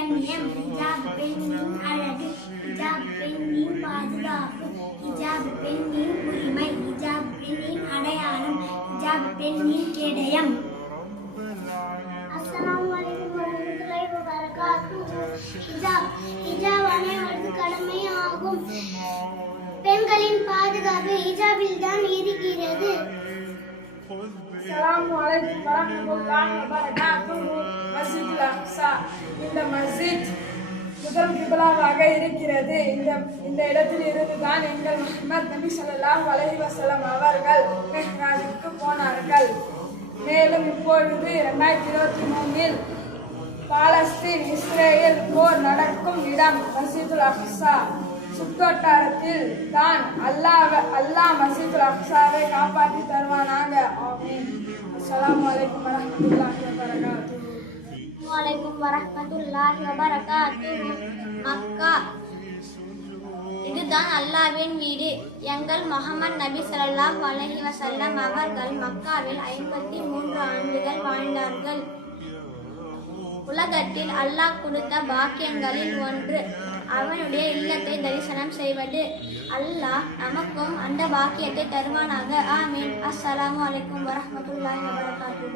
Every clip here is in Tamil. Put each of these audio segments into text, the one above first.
கண்ணியம் ஹிஜாப் பெண்ணின் அழகு ஹிஜாப் பெண்ணின் பாதுகாப்பு ஹிஜாப் பெண்ணின் உரிமை ஹிஜாப் பெண்ணின் அடையாளம் ஹிஜாப் பெண்ணின் கேடயம் அஸ்ஸலாமு அலைக்கும் வரஹ்மத்துல்லாஹி ஹிஜாப் ஹிஜாப் அனைவரது கடமை ஆகும் பெண்களின் பாதுகாப்பு ஹிஜாபில் தான் இருக்கிறது வபரகாத்துஹு மஸ்ஜிதுல் அக்ஸா. இந்த மஸ்ஜித் முதல் கிபலாவாக இருக்கிறது. இந்த இந்த இடத்தில் இருந்து தான் எங்கள் முஹம்மத் நபி சொல்லலாம் வலகி வசலம் அவர்கள் மெஹ்ராஜுக்கு போனார்கள். மேலும் இப்பொழுது இரண்டாயிரத்தி இருபத்தி மூணில் பாலஸ்தீன் இஸ்ரேல் போர் நடக்கும் இடம் மசீதுல் அக்ஸா. சுற்றுவட்டாரத்தில் தான் அல்லாஹ் அல்லாஹ் மசீதுல் அக்ஸாவை காப்பாற்றி தருவானாக அப்படின்னு அஸ்ஸலாமு அலைக்கும் வரமத்துல்லாஹி வரகாத்து வலைக்கும் வரஹ்மத்துல்லாஹி வபரகாத்துஹு மக்கா இதுதான் அல்லாஹ்வின் வீடு. எங்கள் முகமது நபி ஸல்லல்லாஹு அலஹி வசல்லம் அவர்கள் மக்காவில் ஐம்பத்தி மூன்று ஆண்டுகள் வாழ்ந்தார்கள். உலகத்தில் அல்லாஹ் கொடுத்த பாக்கியங்களில் ஒன்று. அவனுடைய இல்லத்தை தரிசனம் செய்வது. அல்லாஹ் நமக்கும் அந்த பாக்கியத்தை தருவானாக. ஆமீன். அஸ்ஸலாமு அலைக்கும் வரமத்துல்லாஹி வரகாத்து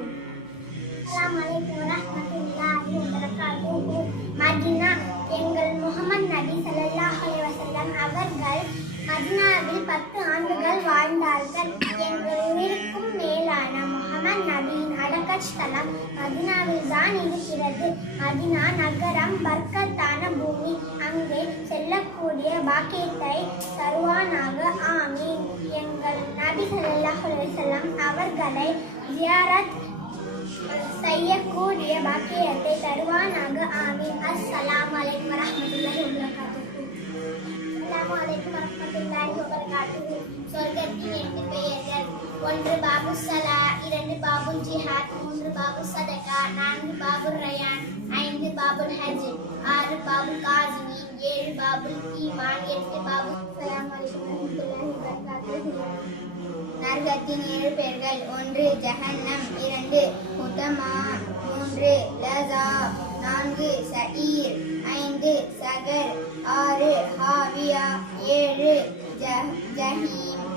பத்து ஆண்டுகள் வாழ்ந்தார்கள். எங்கள் உயிருக்கும் மேலான முகமது நபியின் அடக்கஸ்தலம் மதினாவில் தான் இருக்கிறது. மதினா நகரம் பர்க்கத்தான பூமி. அங்கே செல்லக்கூடிய பாக்கியத்தை தருவானாக. ஆமீன். எங்கள் நபி அவர்களை ஜியாரத் செய்யக்கூடிய பாக்கியத்தை தருவானாக. ஆமீன். அஸ்ஸலாமு வலைக்கம் வரமத்துல்லாஹி வபரகாத்துஹு. அஸ்ஸலாமு அலைக்கும் வரமத்துல்லாஹி சொர்க்கத்தின் எட்டு பெயர்கள். ஒன்று பாபு சலா இரண்டு பாபு ஜிஹாத் மூன்று பாபு சதகா நான்கு பாபு ரயான் ஐந்து பாபு ஹஜ் ஆறு பாபு காசிமி ஏழு பாபு ஈமான் எட்டு பாபு நரகத்தின் ஏழு பெயர்கள். ஒன்று ஜஹன்னம் இரண்டு முத்தமா மூன்று லதா நான்கு சஈர் ஐந்து சகர் ஆறு ஹாவியா ஏழு Jahim